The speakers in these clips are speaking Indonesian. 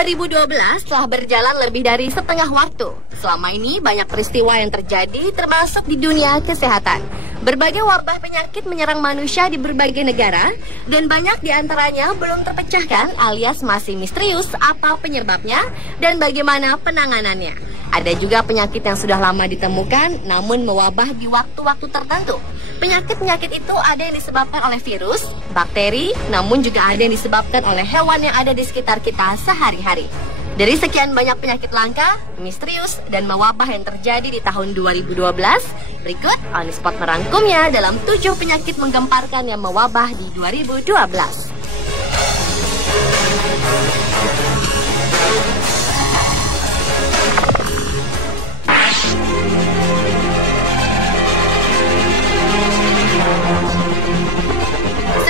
2012 telah berjalan lebih dari setengah waktu. Selama ini banyak peristiwa yang terjadi termasuk di dunia kesehatan. Berbagai wabah penyakit menyerang manusia di berbagai negara dan banyak diantaranya belum terpecahkan alias masih misterius apa penyebabnya dan bagaimana penanganannya. Ada juga penyakit yang sudah lama ditemukan namun mewabah di waktu-waktu tertentu. Penyakit-penyakit itu ada yang disebabkan oleh virus, bakteri, namun juga ada yang disebabkan oleh hewan yang ada di sekitar kita sehari-hari. Dari sekian banyak penyakit langka, misterius, dan mewabah yang terjadi di tahun 2012, berikut On The Spot merangkumnya dalam 7 penyakit menggemparkan yang mewabah di 2012.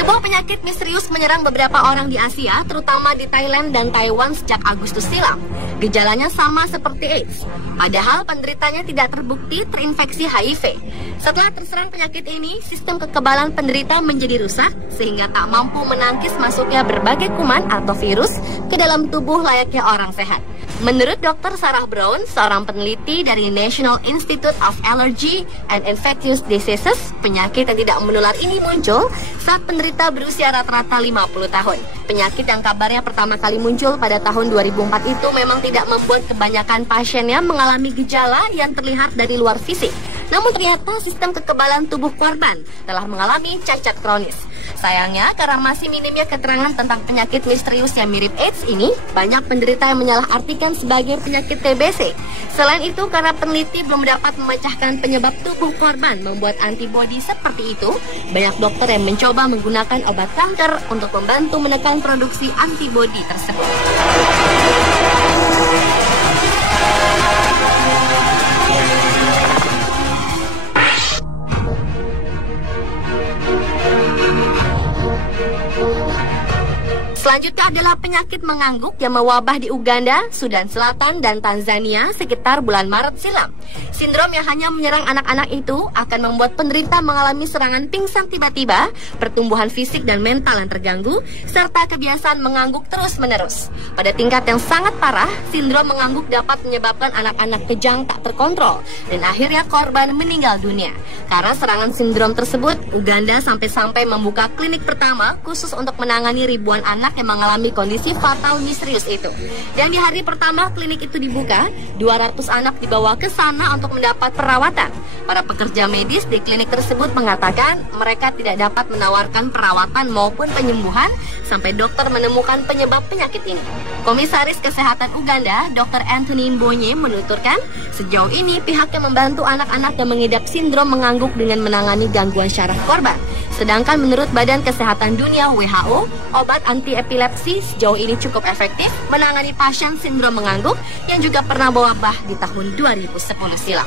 Sebuah penyakit misterius menyerang beberapa orang di Asia, terutama di Thailand dan Taiwan sejak Agustus silam. Gejalanya sama seperti AIDS, padahal penderitanya tidak terbukti terinfeksi HIV. Setelah terserang penyakit ini, sistem kekebalan penderita menjadi rusak, sehingga tak mampu menangkis masuknya berbagai kuman atau virus ke dalam tubuh layaknya orang sehat. Menurut Dr. Sarah Brown, seorang peneliti dari National Institute of Allergy and Infectious Diseases, penyakit yang tidak menular ini muncul saat penderita berusia rata-rata 50 tahun. Penyakit yang kabarnya pertama kali muncul pada tahun 2004 itu memang tidak membuat kebanyakan pasiennya mengalami gejala yang terlihat dari luar fisik. Namun ternyata sistem kekebalan tubuh korban telah mengalami cacat kronis. Sayangnya, karena masih minimnya keterangan tentang penyakit misterius yang mirip AIDS ini, banyak penderita yang menyalahartikan sebagai penyakit TBC. Selain itu, karena peneliti belum dapat memecahkan penyebab tubuh korban membuat antibodi seperti itu, banyak dokter yang mencoba menggunakan obat kanker untuk membantu menekan produksi antibodi tersebut. Selanjutnya adalah penyakit mengangguk yang mewabah di Uganda, Sudan Selatan, dan Tanzania sekitar bulan Maret silam. Sindrom yang hanya menyerang anak-anak itu akan membuat penderita mengalami serangan pingsan tiba-tiba, pertumbuhan fisik dan mental yang terganggu, serta kebiasaan mengangguk terus-menerus. Pada tingkat yang sangat parah, sindrom mengangguk dapat menyebabkan anak-anak kejang tak terkontrol, dan akhirnya korban meninggal dunia. Karena serangan sindrom tersebut, Uganda sampai-sampai membuka klinik pertama khusus untuk menangani ribuan anak yang mengalami kondisi fatal misterius itu. Dan di hari pertama klinik itu dibuka, 200 anak dibawa ke sana untuk mendapat perawatan. Para pekerja medis di klinik tersebut mengatakan mereka tidak dapat menawarkan perawatan maupun penyembuhan sampai dokter menemukan penyebab penyakit ini. Komisaris Kesehatan Uganda, Dr. Anthony Mbonye menuturkan, sejauh ini pihaknya membantu anak-anak yang mengidap sindrom mengangguk dengan menangani gangguan syaraf korban. Sedangkan menurut Badan Kesehatan Dunia WHO, obat anti-epilepsi sejauh ini cukup efektif menangani pasien sindrom mengangguk yang juga pernah mewabah di tahun 2010 silam.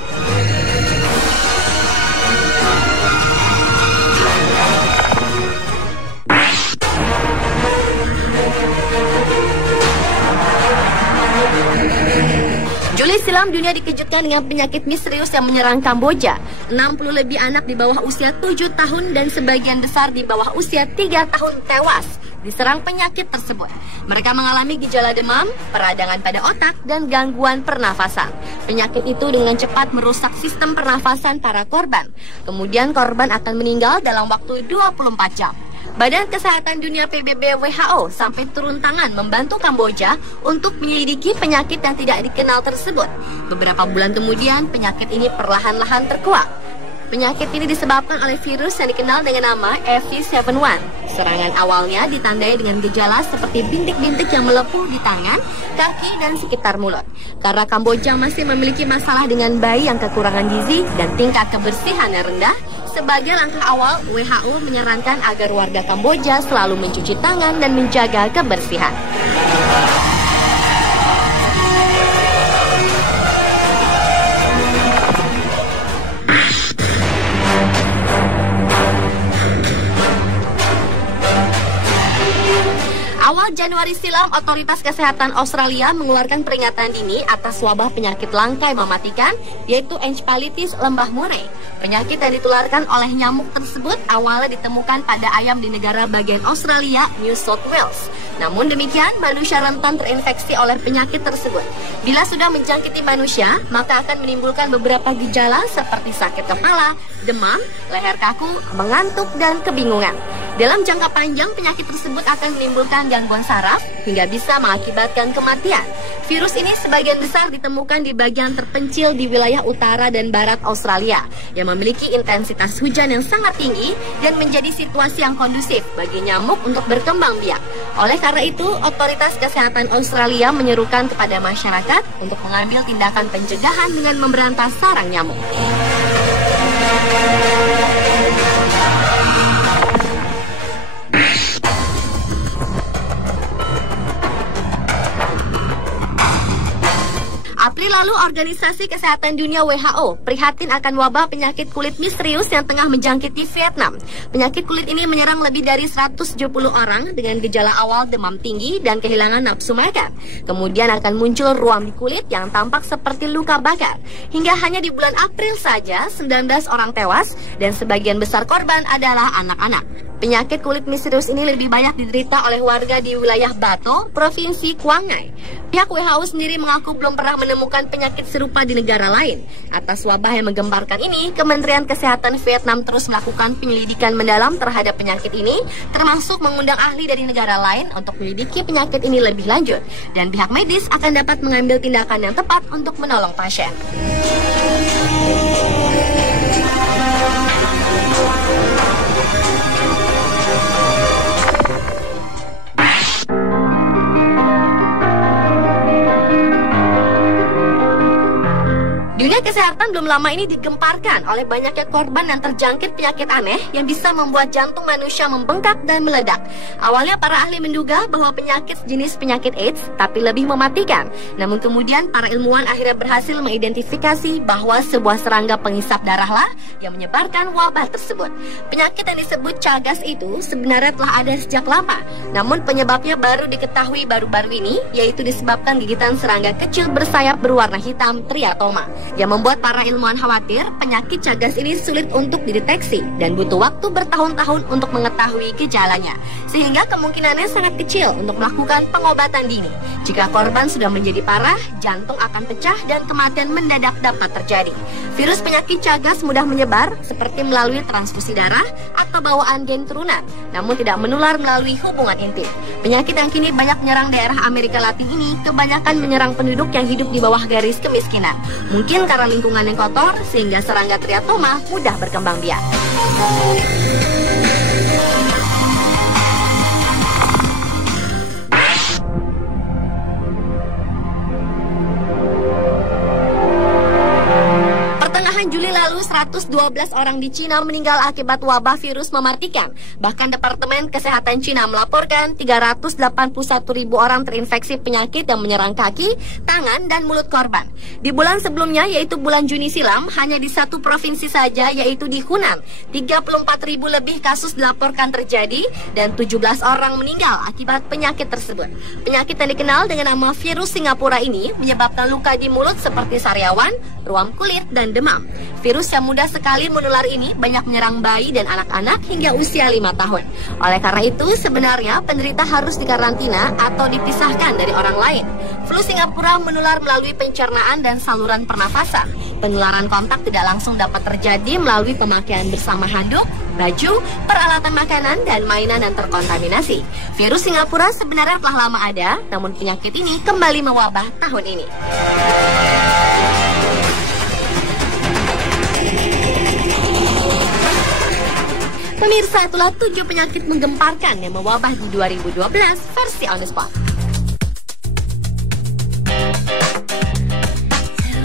Juli silam dunia dikejutkan dengan penyakit misterius yang menyerang Kamboja. 60 lebih anak di bawah usia 7 tahun dan sebagian besar di bawah usia 3 tahun tewas diserang penyakit tersebut. Mereka mengalami gejala demam, peradangan pada otak, dan gangguan pernafasan. Penyakit itu dengan cepat merusak sistem pernafasan para korban. Kemudian korban akan meninggal dalam waktu 24 jam. Badan Kesehatan Dunia PBB WHO sampai turun tangan membantu Kamboja untuk menyelidiki penyakit yang tidak dikenal tersebut. Beberapa bulan kemudian, penyakit ini perlahan-lahan terkuak. Penyakit ini disebabkan oleh virus yang dikenal dengan nama FV71. Serangan awalnya ditandai dengan gejala seperti bintik-bintik yang melepuh di tangan, kaki, dan sekitar mulut. Karena Kamboja masih memiliki masalah dengan bayi yang kekurangan gizi dan tingkat kebersihan yang rendah, sebagai langkah awal, WHO menyarankan agar warga Kamboja selalu mencuci tangan dan menjaga kebersihan. Awal Januari silam, Otoritas Kesehatan Australia mengeluarkan peringatan dini atas wabah penyakit langka yang mematikan, yaitu encephalitis lembah Murray. Penyakit yang ditularkan oleh nyamuk tersebut awalnya ditemukan pada ayam di negara bagian Australia, New South Wales. Namun demikian, manusia rentan terinfeksi oleh penyakit tersebut. Bila sudah menjangkiti manusia, maka akan menimbulkan beberapa gejala seperti sakit kepala, demam, leher kaku, mengantuk, dan kebingungan. Dalam jangka panjang, penyakit tersebut akan menimbulkan gangguan saraf hingga bisa mengakibatkan kematian. Virus ini sebagian besar ditemukan di bagian terpencil di wilayah utara dan barat Australia yang memiliki intensitas hujan yang sangat tinggi dan menjadi situasi yang kondusif bagi nyamuk untuk berkembang biak. Oleh karena itu, otoritas kesehatan Australia menyerukan kepada masyarakat untuk mengambil tindakan pencegahan dengan memberantas sarang nyamuk. April lalu, Organisasi Kesehatan Dunia WHO prihatin akan wabah penyakit kulit misterius yang tengah menjangkiti Vietnam. Penyakit kulit ini menyerang lebih dari 170 orang dengan gejala awal demam tinggi dan kehilangan nafsu makan. Kemudian akan muncul ruam di kulit yang tampak seperti luka bakar. Hingga hanya di bulan April saja, 19 orang tewas dan sebagian besar korban adalah anak-anak. Penyakit kulit misterius ini lebih banyak diderita oleh warga di wilayah Bato, Provinsi Quang Ngai. Pihak WHO sendiri mengaku belum pernah menemukan penyakit serupa di negara lain. Atas wabah yang menggemparkan ini, Kementerian Kesehatan Vietnam terus melakukan penyelidikan mendalam terhadap penyakit ini, termasuk mengundang ahli dari negara lain untuk menyelidiki penyakit ini lebih lanjut. Dan pihak medis akan dapat mengambil tindakan yang tepat untuk menolong pasien. Dunia kesehatan belum lama ini digemparkan oleh banyaknya korban yang terjangkit penyakit aneh yang bisa membuat jantung manusia membengkak dan meledak. Awalnya para ahli menduga bahwa penyakit sejenis penyakit AIDS, tapi lebih mematikan. Namun kemudian para ilmuwan akhirnya berhasil mengidentifikasi bahwa sebuah serangga penghisap darahlah yang menyebarkan wabah tersebut. Penyakit yang disebut Chagas itu sebenarnya telah ada sejak lama. Namun penyebabnya baru diketahui baru-baru ini, yaitu disebabkan gigitan serangga kecil bersayap berwarna hitam triatoma, yang membuat para ilmuwan khawatir penyakit Chagas ini sulit untuk dideteksi dan butuh waktu bertahun-tahun untuk mengetahui gejalanya, sehingga kemungkinannya sangat kecil untuk melakukan pengobatan dini. Jika korban sudah menjadi parah, jantung akan pecah dan kematian mendadak dapat terjadi. Virus penyakit Chagas mudah menyebar seperti melalui transfusi darah atau bawaan gen turunan, namun tidak menular melalui hubungan intim. Penyakit yang kini banyak menyerang daerah Amerika Latin ini kebanyakan menyerang penduduk yang hidup di bawah garis kemiskinan. Mungkin karena lingkungan yang kotor sehingga serangga triatoma mudah berkembang biak. Juli lalu, 112 orang di Cina meninggal akibat wabah virus mematikan. Bahkan Departemen Kesehatan Cina melaporkan 381.000 orang terinfeksi penyakit yang menyerang kaki, tangan, dan mulut korban. Di bulan sebelumnya, yaitu bulan Juni silam, hanya di satu provinsi saja, yaitu di Hunan, 34.000 lebih kasus dilaporkan terjadi dan 17 orang meninggal akibat penyakit tersebut. Penyakit yang dikenal dengan nama virus Singapura ini menyebabkan luka di mulut seperti sariawan, ruam kulit, dan demam. Virus yang mudah sekali menular ini banyak menyerang bayi dan anak-anak hingga usia 5 tahun. Oleh karena itu, sebenarnya penderita harus dikarantina atau dipisahkan dari orang lain. Flu Singapura menular melalui pencernaan dan saluran pernafasan. Penularan kontak tidak langsung dapat terjadi melalui pemakaian bersama handuk, baju, peralatan makanan, dan mainan yang terkontaminasi. Virus Singapura sebenarnya telah lama ada, namun penyakit ini kembali mewabah tahun ini. Pemirsa, itulah 7 penyakit menggemparkan yang mewabah di 2012 versi On The Spot.